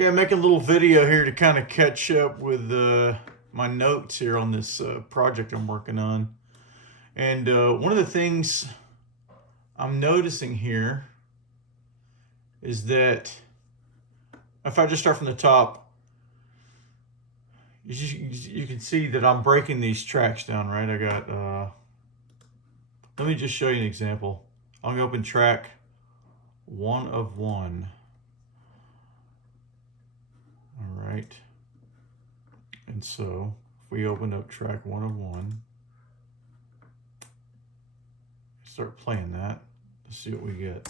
Okay, I'm making a little video here to kind of catch up with my notes here on this project I'm working on. And one of the things I'm noticing here is that if I just start from the top, you can see that I'm breaking these tracks down, right? I got, let me just show you an example. I'm going to open track 1 of 1. All right. And so if we open up track 1 of 1, start playing that, let's see what we get.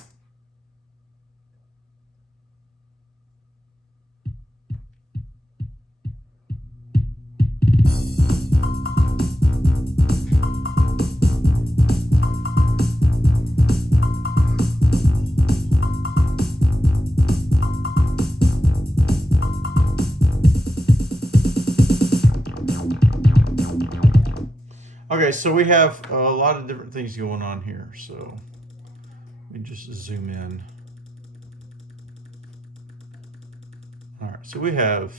Okay, so we have a lot of different things going on here. So let me just zoom in. All right, so we have,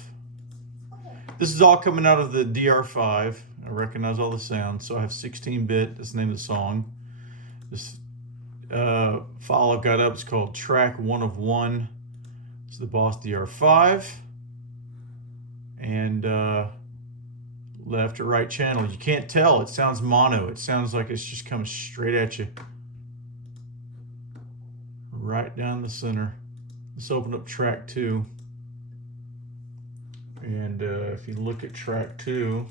this is all coming out of the DR5. I recognize all the sounds. So I have 16-bit, that's the name of the song. This file I've got up is called track 1 of 1. It's the Boss DR5. And left or right channel. You can't tell. It sounds mono. It sounds like it's just coming straight at you. Right down the center. Let's open up track 2. And if you look at track 2,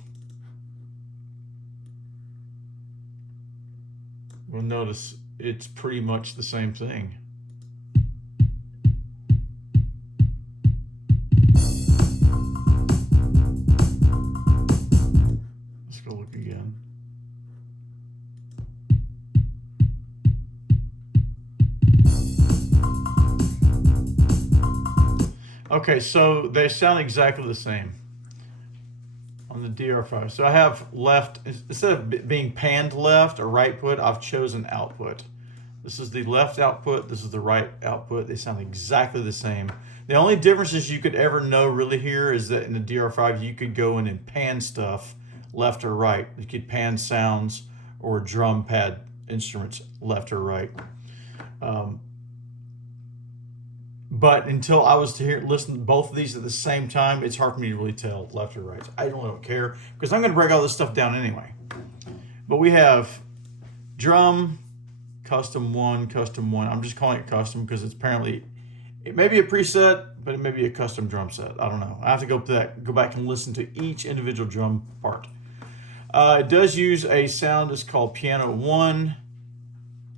we'll notice it's pretty much the same thing. Again. Okay, so they sound exactly the same on the DR5. So I have left, instead of being panned left or right put, I've chosen output. This is the left output, this is the right output. They sound exactly the same. The only differences you could ever know really here is that in the DR5 you could go in and pan stuff left or right. You could pan sounds or drum pad instruments left or right. But until I was to listen to both of these at the same time, it's hard for me to really tell left or right. I don't care because I'm going to break all this stuff down anyway. But we have drum, custom 1, custom 1. I'm just calling it custom because it's apparently, it may be a preset, but it may be a custom drum set. I don't know. I have to go back and listen to each individual drum part. It does use a sound that's called piano 1,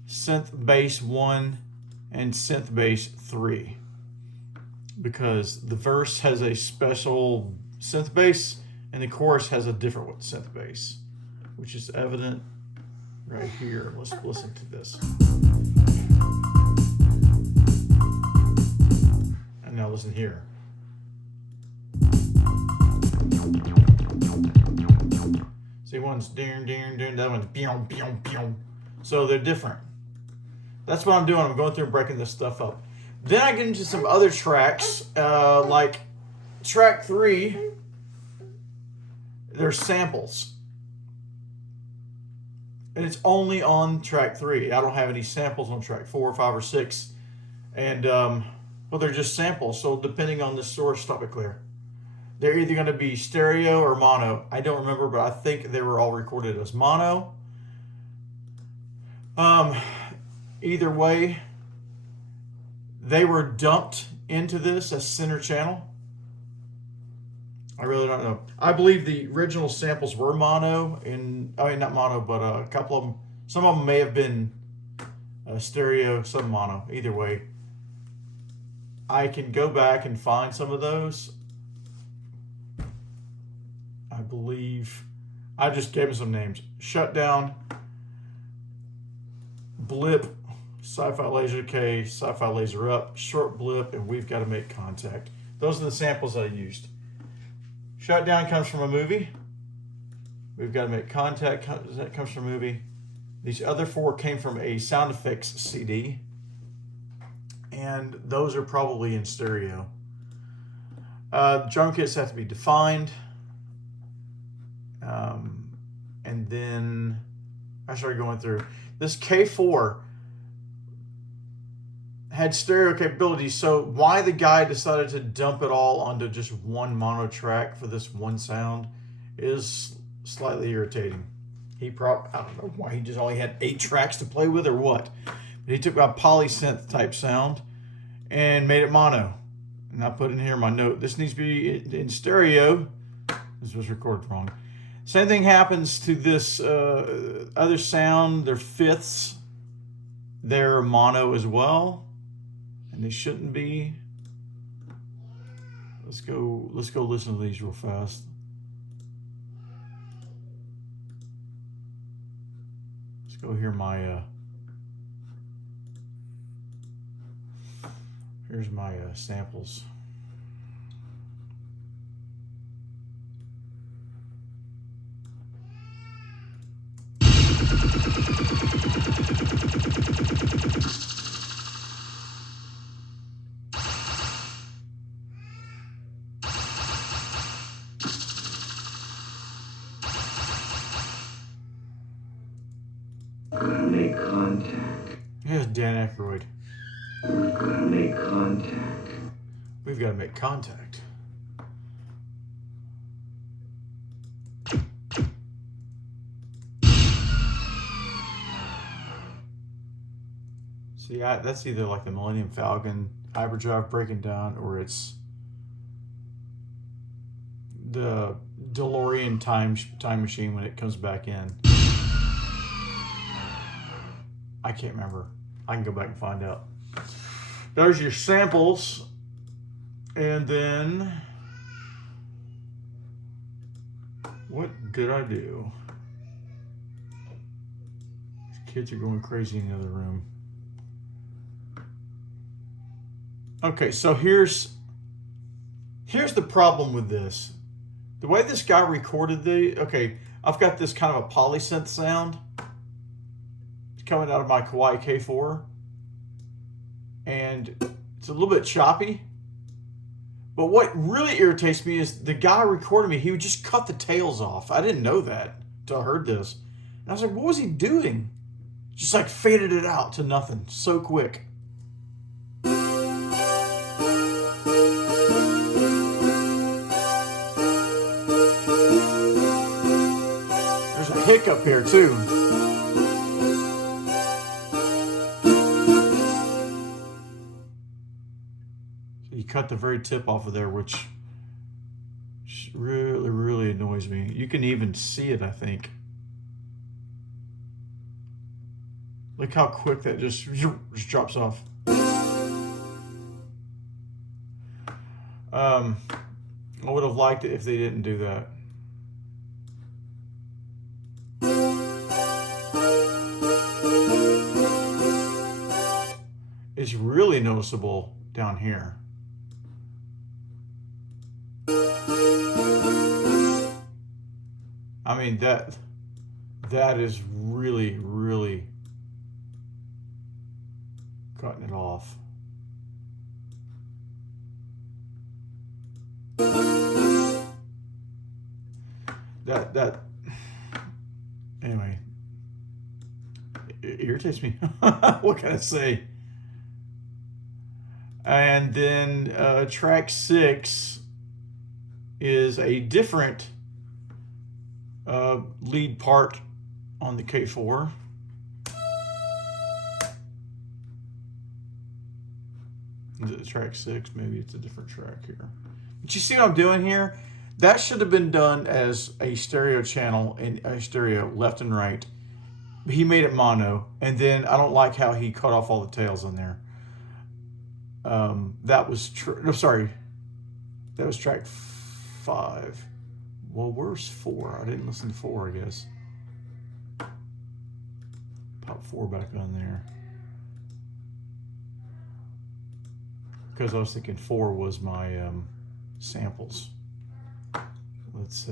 synth bass 1, and synth bass 3. Because the verse has a special synth bass and the chorus has a different synth bass, which is evident right here. Let's listen to this. And now listen here. See, one's ding, ding, ding, that one's pew, pew, pew. So they're different. That's what I'm doing. I'm going through and breaking this stuff up. Then I get into some other tracks, like track 3. There's samples. And it's only on track 3. I don't have any samples on track 4, 5, or 6. And, well, they're just samples. So depending on the source, stop it clear. They're either going to be stereo or mono. I don't remember, but I think they were all recorded as mono. Either way, they were dumped into this as center channel. I really don't know. I believe the original samples were mono, not mono, but a couple of them. Some of them may have been stereo, some mono. Either way, I can go back and find some of those. I believe I just gave them some names. Shutdown, Blip, Sci-Fi Laser K, Sci-Fi Laser Up, Short Blip, and We've Got to Make Contact. Those are the samples I used. Shutdown comes from a movie. We've Got to Make Contact, that comes from a movie. These other 4 came from a sound effects CD. And those are probably in stereo. Drum kits have to be defined. And then I started going through. This K4 had stereo capabilities, so why the guy decided to dump it all onto just one mono track for this one sound is slightly irritating. I don't know why he just only had 8 tracks to play with or what. But he took a polysynth type sound and made it mono. And I put in here my note. This needs to be in stereo. This was recorded wrong. Same thing happens to this other sound. They're fifths. They're mono as well. And they shouldn't be. Let's go listen to these real fast. Let's go hear my here's my samples. Gonna make contact. Here's Dan Aykroyd. We're gonna make contact. We've got to make contact. See, that's either like the Millennium Falcon hyperdrive breaking down, or it's the DeLorean time machine when it comes back in. I can't remember. I can go back and find out. There's your samples. And then, what did I do? These kids are going crazy in the other room. Okay, so here's the problem with this. The way this guy recorded I've got this kind of a polysynth sound. It's coming out of my Kawai K4. And it's a little bit choppy. But what really irritates me is the guy recording me, he would just cut the tails off. I didn't know that until I heard this. And I was like, what was he doing? Just like faded it out to nothing so quick. There's a hiccup here too. You cut the very tip off of there, which really, really annoys me. You can even see it, I think. Look how quick that just drops off. I would have liked it if they didn't do that. It's really noticeable down here. I mean, that is really, really cutting it off. Anyway, it irritates me. What can I say? And then track 6 is a different lead part on the K4. Is it track 6? Maybe it's a different track here. But you see what I'm doing here? That should have been done as a stereo channel, in a stereo left and right. He made it mono, and then I don't like how he cut off all the tails on there. That was that was track 5. Well, where's 4? I didn't listen to 4, I guess. Pop 4 back on there. Because I was thinking 4 was my samples. Let's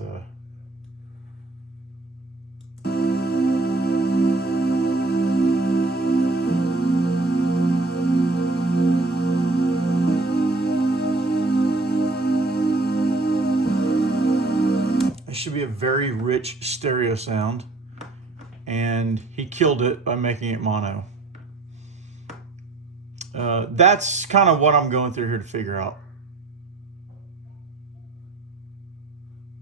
It should be a very rich stereo sound. And he killed it by making it mono. That's kind of what I'm going through here to figure out.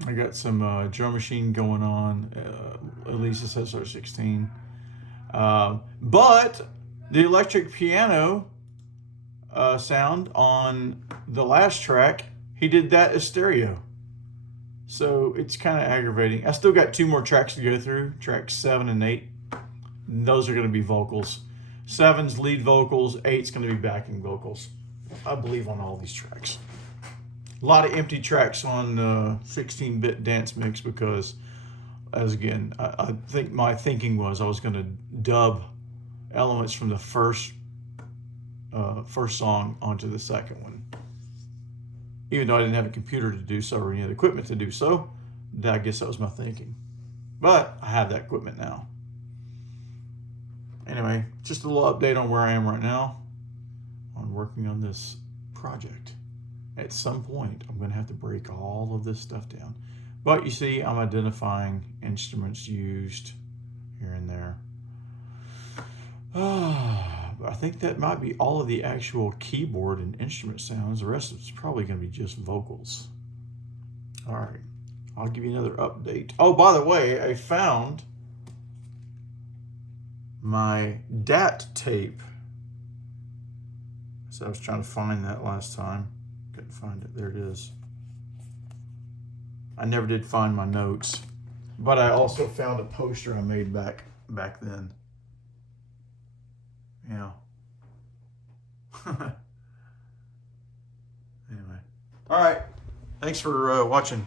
I got some drum machine going on. At least it says R16. But the electric piano sound on the last track, he did that as stereo. So it's kind of aggravating. I still got 2 more tracks to go through, tracks 7 and 8. Those are going to be vocals. 7's lead vocals, 8's going to be backing vocals. I believe on all these tracks. A lot of empty tracks on 16-bit dance mix because, as again, I think my thinking was I was going to dub elements from the first song onto the second one. Even though I didn't have a computer to do so or any other equipment to do so, I guess that was my thinking. But I have that equipment now. Anyway, just a little update on where I am right now on working on this project. At some point, I'm going to have to break all of this stuff down. But you see, I'm identifying instruments used here and there. I think that might be all of the actual keyboard and instrument sounds. The rest of it's probably going to be just vocals. All right, I'll give you another update. Oh, by the way, I found my DAT tape. So I was trying to find that last time. Couldn't find it. There it is. I never did find my notes, but I also found a poster I made back then. Yeah. Anyway. All right. Thanks for watching.